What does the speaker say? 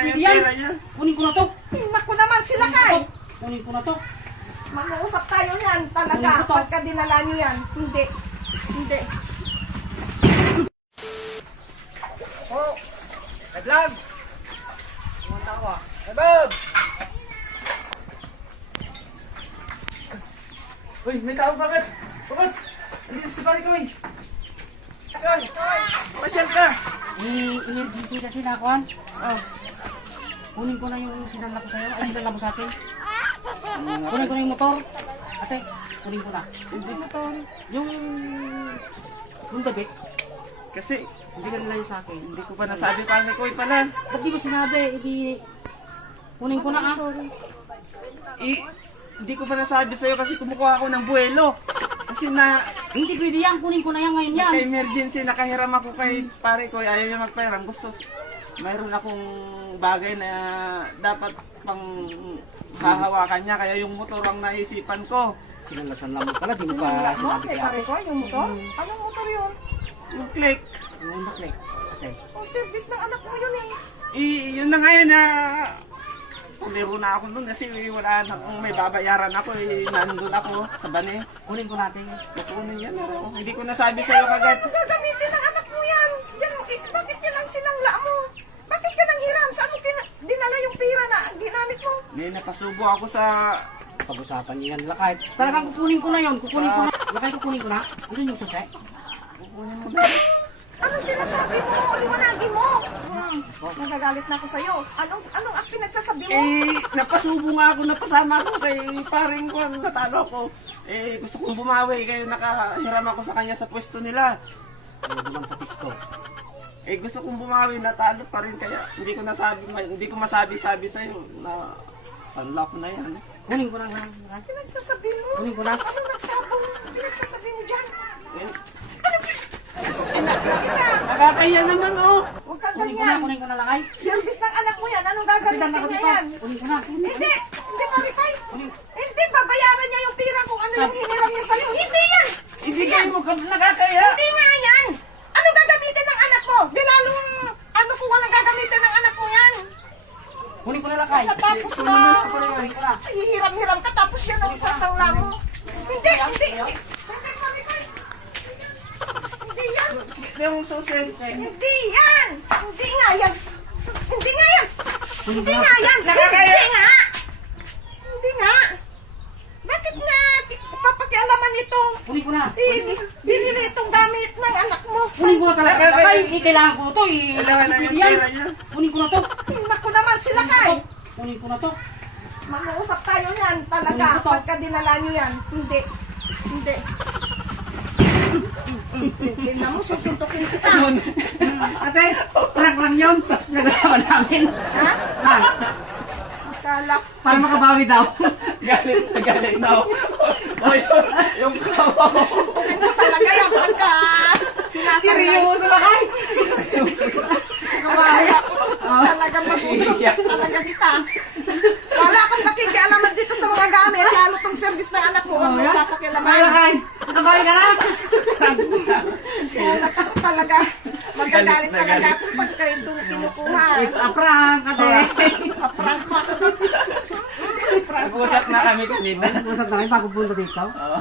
na yung pera niya. Kunin ko na to. Naku naman sila kay. Kunin ko na to. Mag-uusap tayo yan talaga pagka dinala nyo yan. Hindi. Hindi. Oh, naglag. Pumunta ko. Naglag. Uy, may tao bakit? Bakit? Andito si pare ko eh. Ayun, pasyal ka. I-emergency kasi na akuan. Oh. Kunin ko na yung sinala ko sa'yo. Ay, sinala mo sa akin. Kunin ko na yung motor. Ate, kunin ko na. Hindi motor. Yung debit, Kasi, hindi ka nila yung sa akin. hindi ko pa nasabi pare ko eh pala. Ba't di mo sinabi? Hindi, kunin ko na ah. Hindi ko pa nasabi sa'yo kasi kumukuha ako ng buwelo. Kasi Hindi pwede yan. Kunin ko na yan ngayon yan. emergency, nakahiram ako kay pare ko. Ayaw niya magpahiram. Mayroon akong bagay na dapat pang hahawakan niya. Kaya yung motor ang naisipan ko. Sinalasan lang mo pala. Di mo Sinula pa mo sinabi kay kaya. pare ko yung motor? Anong motor yun? Yung click. Yung baklik. Okay. O service ng anak mo yun eh. Yun na ngayon na liro na ako doon kasi wala na akong may babayaran ako. Nandun ako sa bane. Kunin ko natin. Kukunin yan. Hindi ko nasabi sa'yo kagad. Ano gagamitin ng anak mo yan? Yan mo, bakit yan ang sinangla mo? Bakit ka nang hiram? Saan mo dinala yung pera na ginamit mo? May napasubo ako sa... Pag-usapan niyo yan. Lakay. Talagang kukunin ko na yun. Kukunin ko na. Lakay, kukunin ko na. Ano yung susi? Anong sinasabi mo? Liwanagin mo! Nagagalit na ako sa'yo. Anong pinagsasabi mo? Napasubo nga ako, napasama ako kay paring ko, natalo ako. Gusto kong bumawi, kaya nakahiram ako sa kanya sa pwesto nila. Ano naman sa pisto? Gusto kong bumawi, natalo pa rin, kaya hindi ko masabi-sabi sa'yo na sanla ko na yan. Kunin ko na nga. Pinagsasabi mo? Kunin ko na. Anong nagsabong pinagsasabi mo dyan? Nakakaya naman, oh. Huwag kang Kunin ganyan. ko na lakay. Service ng anak mo yan. Anong Pitan gagamitin ako niya dito. yan? Kunin ko na. Hindi! Hindi, Marikay! Kunin. Hindi, babayaran niya yung pira kung ano yung hiniram niya sa'yo. Hindi yan! Ibigay mo ka, nakakaya. Hindi nga yan! Ano gagamitin ng anak mo? Di lalong ano kung walang gagamitin ng anak mo yan? Kunin ko na lakay. Tapos Kunin na, ko na. hihiram-hiram ka tapos yun ang sasangla mo. Hindi, hindi, hindi. Hindi, Marikay. Hindi yan. Yung susunod kayo. Hindi yan. Hindi nga yan. Hindi nga yan. Kunin ko Hindi na. nga yan. Nakakaya. Hindi nga. Hindi nga. Bakit nga papakialaman ito? Kunin ko na. Binili itong gamit ng anak mo. Kunin ko na talaga. Lakay, kailangan ko na to. Kailangan na yung pera niya. Kunin ko na to. Naku naman sila kay. Kunin ko na to. Mag-uusap tayo yan talaga pagka dinala nyo yan. Hindi. Hindi. Tingnan mo, susuntukin kita. Ate, prank lang yun. Nag-asama namin. Ha? Prank. Akala. Para makabawi daw. Galit na ako. O yun, yung kawa ko. Susuntukin ko talaga yan pagka sinasangla. Seryoso ba kay? Makabawi. Talaga masusuntok talaga kita. Wala kang pakikialaman dito sa mga gamit. Lalo tong service ng anak mo. Huwag mo papakialaman. Lakay, makabawi ka na. Kulat ako talaga. Magagalit talaga ako pagka itong kinukuha. It's a prank, ate. Prank pa ako. Nag-usap na kami kanina. Usap na kayo bago punta dito. Oo.